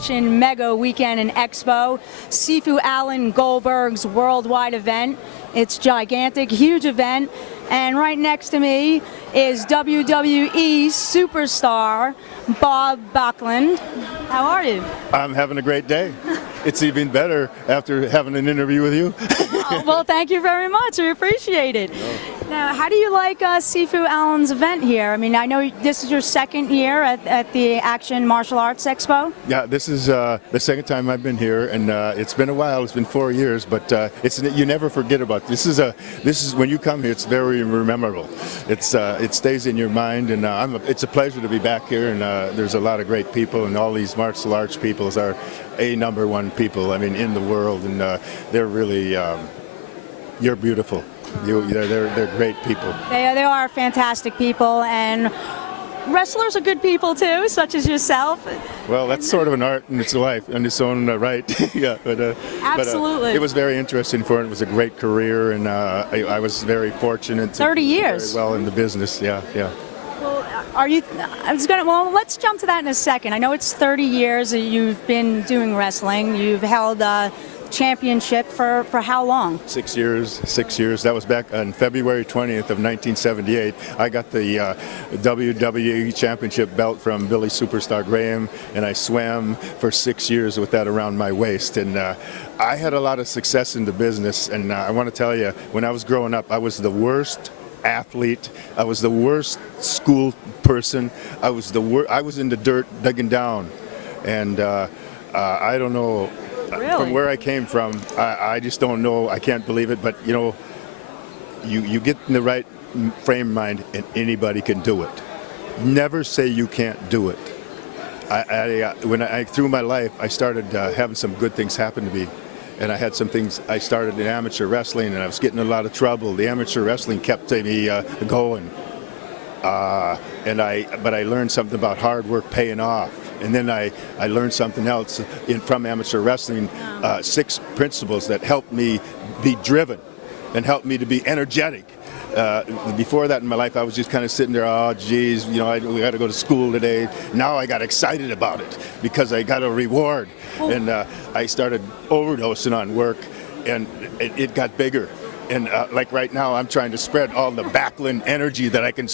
Action Mega Weekend and Expo, Sifu Alan Goldberg's worldwide event. It's gigantic, huge event. And right next to me is WWE superstar Bob Backlund. How are you? I'm having a great day. It's even better after having an interview with you. Oh, well, thank you very much. We appreciate it. Now, how do you like Sifu Alan's event here? I mean, I know this is your second year at the Action Martial Arts Expo. Yeah, this is the second time I've been here, and it's been a while. It's been 4 years, but you never forget about this. This is when you come here. It's very memorable. It stays in your mind, and it's a pleasure to be back here. And there's a lot of great people, and all these martial arts people are #1 people. I mean, in the world, and they're really you're beautiful. They're great people. They are fantastic people, and wrestlers are good people too, such as yourself. Well, that's sort of an art in its life, in its own right. Yeah, Absolutely. But, it was very interesting for it. It was a great career, and I was very fortunate. 30 years. Very well in the business. Yeah. Well, well, let's jump to that in a second. I know it's 30 years that you've been doing wrestling. You've held championship for how long? 6 years. 6 years. That was back on February 20th of 1978. I got the WWE Championship belt from Billy Superstar Graham, and I swam for 6 years with that around my waist. And I had a lot of success in the business, and I want to tell you, when I was growing up, I was the worst athlete. I was the worst school person. I was in the dirt digging down, and I don't know. Really? From where I came from, I just don't know. I can't believe it. But you know, you get in the right frame of mind, and anybody can do it. Never say you can't do it. Through my life, I started having some good things happen to me. And I had some things. I started in amateur wrestling, and I was getting in a lot of trouble. The amateur wrestling kept me going, but I learned something about hard work paying off. And then I learned something else from amateur wrestling, 6 principles that helped me be driven and helped me to be energetic. Before that in my life, I was just kind of sitting there, oh, geez, you know, we got to go to school today. Now I got excited about it because I got a reward. And I started overdosing on work, and it got bigger. And like right now, I'm trying to spread all the Backlund energy that I can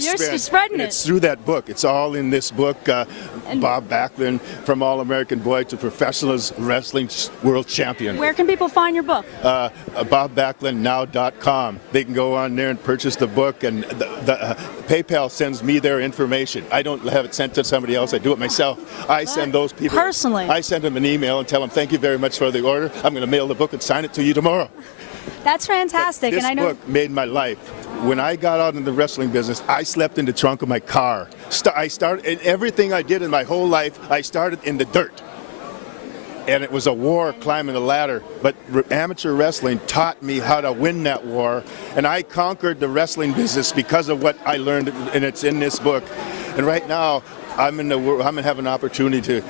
You're spreading it. It's through that book. It's all in this book, Bob Backlund, From All-American Boy to Professional Wrestling World Champion. Where can people find your book? BobBacklundNow.com. They can go on there and purchase the book, and the PayPal sends me their information. I don't have it sent to somebody else. I do it myself. I send those people. Personally? I send them an email and tell them, thank you very much for the order. I'm going to mail the book and sign it to you tomorrow. That's fantastic. This book made my life. When I got out in the wrestling business, I slept in the trunk of my car. I started, and everything I did in my whole life, I started in the dirt. And it was a war climbing the ladder. But amateur wrestling taught me how to win that war. And I conquered the wrestling business because of what I learned, and it's in this book. And right now, I'm going to have an opportunity to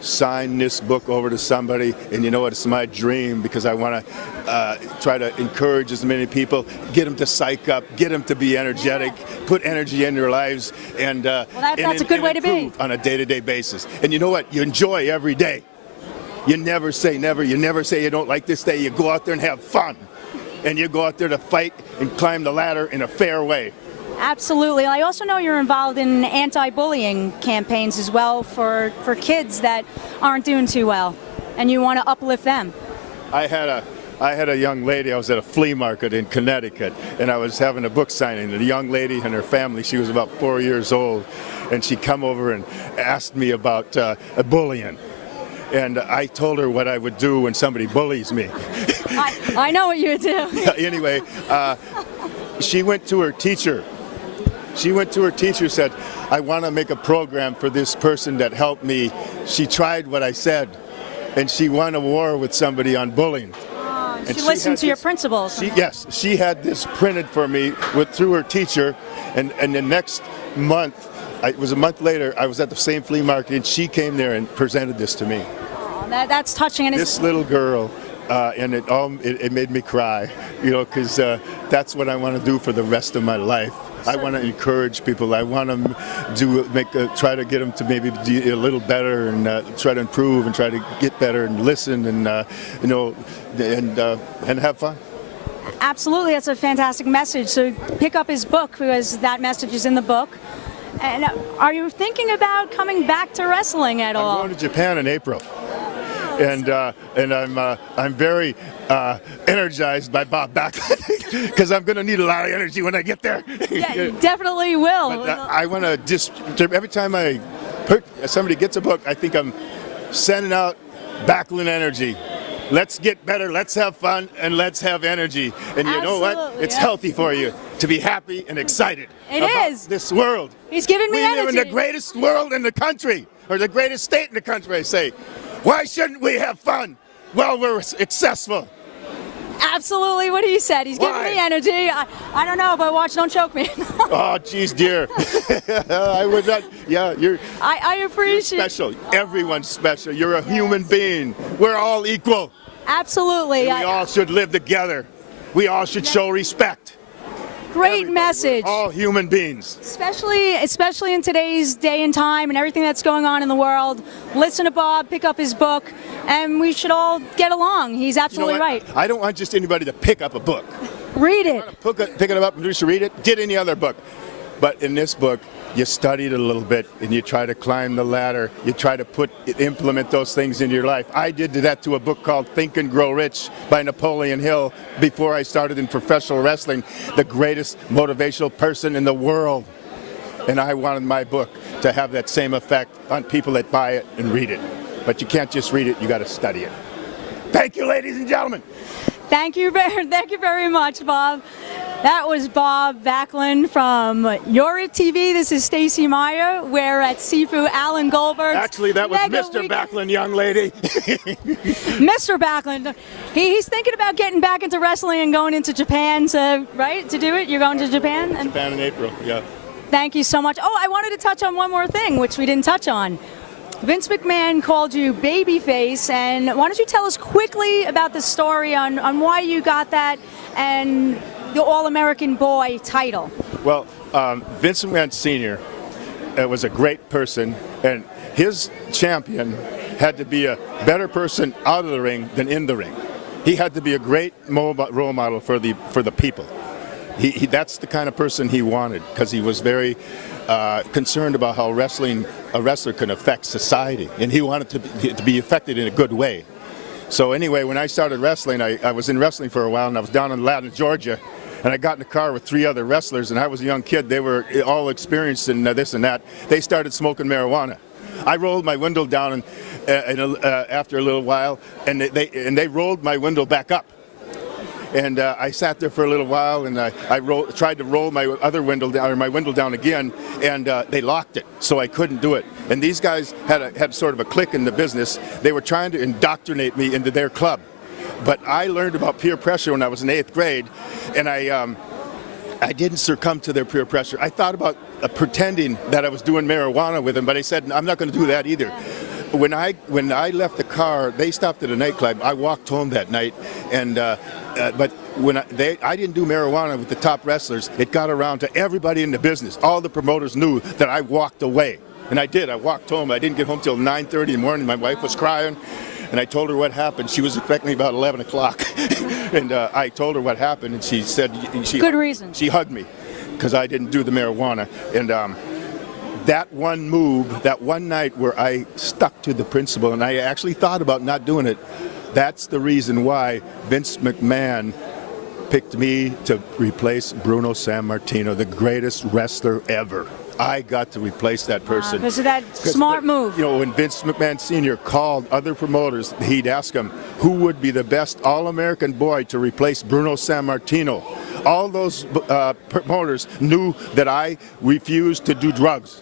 sign this book over to somebody, and you know what, it's my dream, because I want to try to encourage as many people, get them to psych up, get them to be energetic, put energy in their lives, and that's a good way to be on a day-to-day basis. And you know what, you enjoy every day. You never say never. You never say you don't like this day. You go out there and have fun, and you go out there to fight and climb the ladder in a fair way. Absolutely. I also know you're involved in anti-bullying campaigns as well for kids that aren't doing too well, and you want to uplift them. I had a young lady. I was at a flea market in Connecticut, and I was having a book signing. And the young lady and her family, she was about 4 years old, and she come over and asked me about bullying. And I told her what I would do when somebody bullies me. I know what you would do. Anyway, she went to her teacher. Said, I want to make a program for this person that helped me. She tried what I said, and she won a war with somebody on bullying. She listened to your principles. Yes, she had this printed for me through her teacher, and the next month, it was a month later, I was at the same flea market, and she came there and presented this to me. Oh, that's touching. And this little girl, and it made me cry, you know, because that's what I want to do for the rest of my life. I want to encourage people. I want to try to get them to maybe do a little better and try to improve and try to get better and listen and and have fun. Absolutely, that's a fantastic message. So pick up his book because that message is in the book. And are you thinking about coming back to wrestling at all? I'm going to Japan in April. And I'm very energized by Bob Backlund because I'm going to need a lot of energy when I get there. Yeah, you definitely will. But, I want to just every time somebody gets a book, I think I'm sending out Backlund energy. Let's get better, let's have fun, and let's have energy. And you know what? It's healthy for you to be happy and excited about this world. He's giving me energy. We live in the greatest world in the country, or the greatest state in the country, I say. Why shouldn't we have fun while we're successful? Absolutely what he said. He's giving me energy. I don't know, but watch, don't choke me. Oh, geez, dear. I would not. Yeah, I appreciate. You're special. Everyone's special. You're a human being. We're all equal. Absolutely. And we all should live together. We all should show respect. Great message. We're all human beings. Especially in today's day and time and everything that's going on in the world. Listen to Bob, pick up his book, and we should all get along. He's absolutely right. I don't want just anybody to pick up a book. Read it. Pick it up and just read it. Get any other book. But in this book, you study it a little bit and you try to climb the ladder. You try to implement those things in your life. I did that to a book called Think and Grow Rich by Napoleon Hill before I started in professional wrestling, the greatest motivational person in the world. And I wanted my book to have that same effect on people that buy it and read it. But you can't just read it, you got to study it. Thank you, ladies and gentlemen. Thank you very much, Bob. That was Bob Backlund from MeyeRutella TV. This is Stacey Meyer. We're at Sifu Alan Goldberg's. Actually, that was Mr. Backlund, young lady. Mr. Backlund. He's thinking about getting back into wrestling and going into Japan to do it. You're going to Japan? Japan in April, yeah. Thank you so much. Oh, I wanted to touch on one more thing, which we didn't touch on. Vince McMahon called you babyface, and why don't you tell us quickly about the story on why you got that and the All-American Boy title? Well, Vince McMahon Sr. Was a great person, and his champion had to be a better person out of the ring than in the ring. He had to be a great role model for the people. That's the kind of person he wanted, because he was very concerned about how a wrestler can affect society, and he wanted to be affected in a good way. So anyway, when I started wrestling, I was in wrestling for a while, and I was down in Atlanta, Georgia, and I got in the car with 3 other wrestlers, and I was a young kid. They were all experienced in this and that. They started smoking marijuana. I rolled my window down after a little while, and they rolled my window back up. And I sat there for a little while, and I tried to roll my other window down, or my window down again, and they locked it, so I couldn't do it. And these guys had sort of a clique in the business. They were trying to indoctrinate me into their club. But I learned about peer pressure when I was in 8th grade, and I didn't succumb to their peer pressure. I thought about pretending that I was doing marijuana with them, but I said, I'm not going to do that either. When I left the car, they stopped at a nightclub. I walked home that night, and but when I didn't do marijuana with the top wrestlers, it got around to everybody in the business. All the promoters knew that I walked away, and I did. I walked home. I didn't get home till 9:30 in the morning. My wife was crying, and I told her what happened. She was expecting me about 11 o'clock, and I told her what happened, and she said, good reason. She hugged me because I didn't do the marijuana, and that one move, that one night where I stuck to the principle, and I actually thought about not doing it, that's the reason why Vince McMahon picked me to replace Bruno Sammartino, the greatest wrestler ever. I got to replace that person. Because of that smart move. You know, when Vince McMahon Sr. called other promoters, he'd ask them, who would be the best All-American boy to replace Bruno Sammartino? All those promoters knew that I refused to do drugs.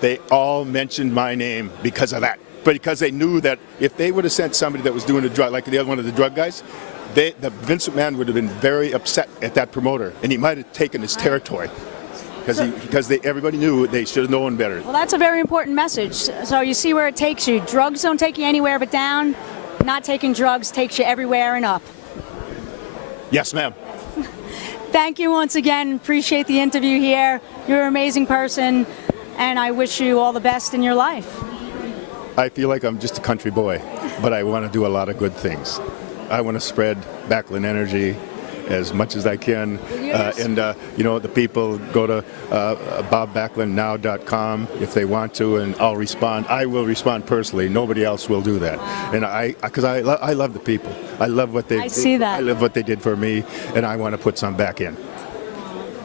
They all mentioned my name because of that. But because they knew that if they would have sent somebody that was doing a drug, like the other one of the drug guys, Vince McMahon would have been very upset at that promoter, and he might have taken his territory. Because everybody knew they should have known better. Well, that's a very important message. So you see where it takes you. Drugs don't take you anywhere but down. Not taking drugs takes you everywhere and up. Yes, ma'am. Thank you once again. Appreciate the interview here. You're an amazing person, and I wish you all the best in your life. I feel like I'm just a country boy, but I want to do a lot of good things. I want to spread Backlund energy as much as I can. You know, the people go to bobbacklundnow.com if they want to, and I'll respond. I will respond personally. Nobody else will do that. And because I love the people. I love what they I see that. I love what they did for me, and I want to put some back in.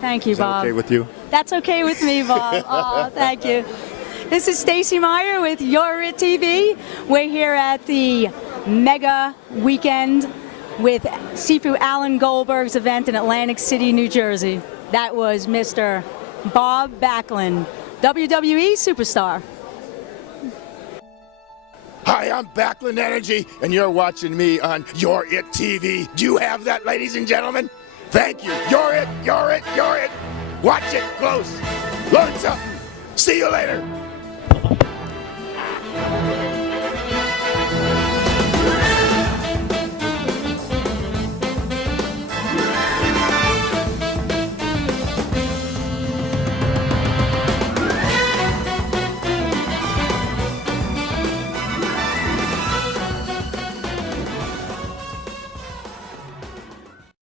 Thank you, Is that Bob. okay with you? That's okay with me, Bob. Oh, thank you. This is Stacey Meyer with Your It TV. We're here at the Mega Weekend with Sifu Alan Goldberg's event in Atlantic City, New Jersey. That was Mr. Bob Backlund, WWE superstar. Hi, I'm Backlund Energy, and you're watching me on Your It TV. Do you have that, ladies and gentlemen? Thank you. You're it, you're it, you're it. Watch it close. Learn something. See you later.